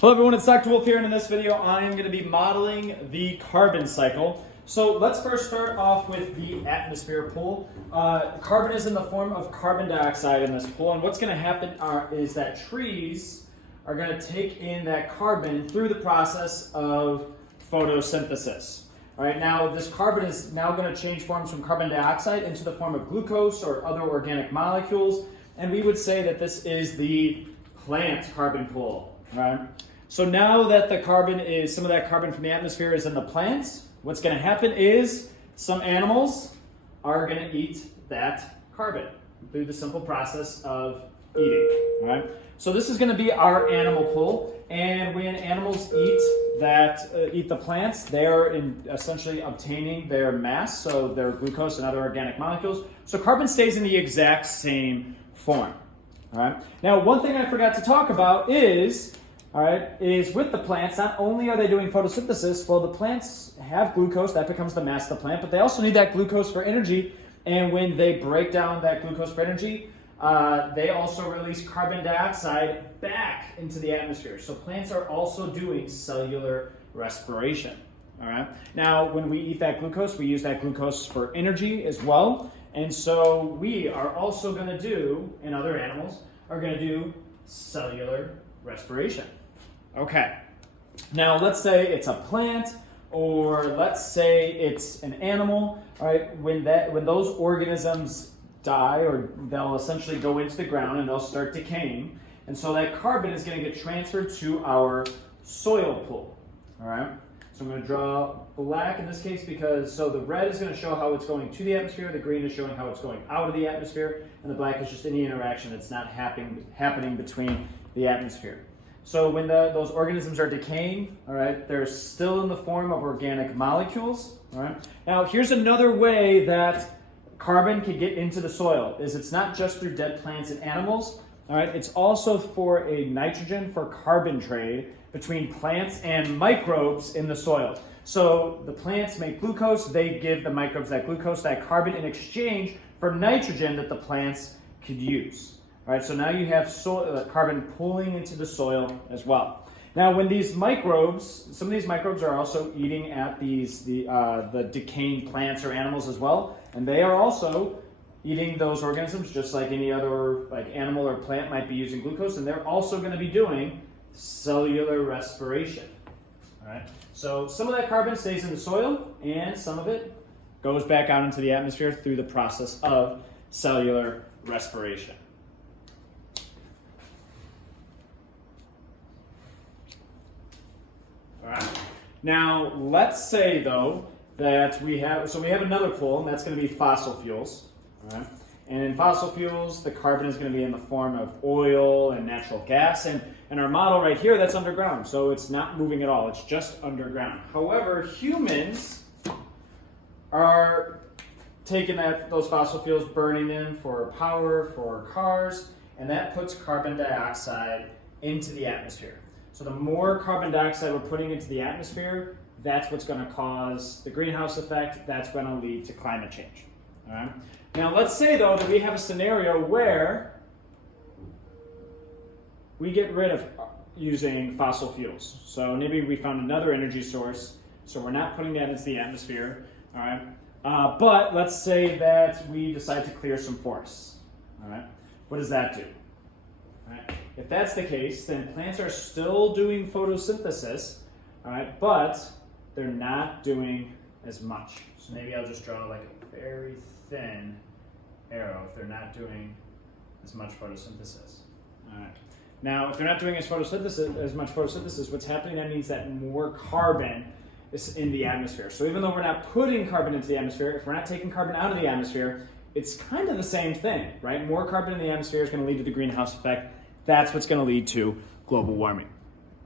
Hello everyone, it's Dr. Wolfe here, and in this video I am going to be modeling the carbon cycle. So let's first start off with the atmosphere pool. Carbon is in the form of carbon dioxide in this pool, and what's going to happen is that trees are going to take in that carbon through the process of photosynthesis. All right, now this carbon is now going to change forms from carbon dioxide into the form of glucose or other organic molecules, and we would say that this is the plant carbon pool. All right. So now that some of that carbon from the atmosphere is in the plants, what's going to happen is some animals are going to eat that carbon through the simple process of eating. All right. So this is going to be our animal pool, and when animals eat the plants, they are essentially obtaining their mass, so their glucose and other organic molecules. So carbon stays in the exact same form. All right. Now, one thing I forgot to talk about is with the plants, not only are they doing photosynthesis, well, the plants have glucose, that becomes the mass of the plant, but they also need that glucose for energy, and when they break down that glucose for energy, they also release carbon dioxide back into the atmosphere. So plants are also doing cellular respiration. All right. Now, when we eat that glucose, we use that glucose for energy as well, and so we are also going to do, and other animals are going to do cellular respiration. Okay, now let's say it's a plant, or let's say it's an animal. All right, when those organisms die, or they'll essentially go into the ground and they'll start decaying, and so that carbon is going to get transferred to our soil pool. All right, so I'm going to draw black in this case because the red is going to show how it's going to the atmosphere, the green is showing how it's going out of the atmosphere, and the black is just any interaction that's not happening between the atmosphere. So when those organisms are decaying, all right, they're still in the form of organic molecules. All right. Now here's another way that carbon can get into the soil. It's not just through dead plants and animals. All right, it's also for a nitrogen for carbon trade between plants and microbes in the soil. So the plants make glucose, they give the microbes that glucose, that carbon, in exchange for nitrogen that the plants could use. All right, so now you have carbon pooling into the soil as well. Now, when these microbes, some of these microbes are also eating at the decaying plants or animals as well, and they are also eating those organisms just like any other animal or plant might be using glucose, and they're also going to be doing cellular respiration. All right, so some of that carbon stays in the soil, and some of it goes back out into the atmosphere through the process of cellular respiration. Now, let's say, though, that we have another pool, and that's going to be fossil fuels. All right? And in fossil fuels, the carbon is going to be in the form of oil and natural gas. And in our model right here, that's underground, so it's not moving at all. It's just underground. However, humans are taking those fossil fuels, burning them for power, for cars, and that puts carbon dioxide into the atmosphere. So the more carbon dioxide we're putting into the atmosphere, that's what's going to cause the greenhouse effect. That's going to lead to climate change. All right. Now let's say, though, that we have a scenario where we get rid of using fossil fuels. So maybe we found another energy source, so we're not putting that into the atmosphere. All right. But let's say that we decide to clear some forests. All right. What does that do? All right. If that's the case, then plants are still doing photosynthesis, all right, but they're not doing as much. So maybe I'll just draw like a very thin arrow if they're not doing as much photosynthesis. All right. Now, if they're not doing as much photosynthesis, what's happening, that means that more carbon is in the atmosphere. So even though we're not putting carbon into the atmosphere, if we're not taking carbon out of the atmosphere, it's kind of the same thing, right? More carbon in the atmosphere is going to lead to the greenhouse effect. That's what's going to lead to global warming.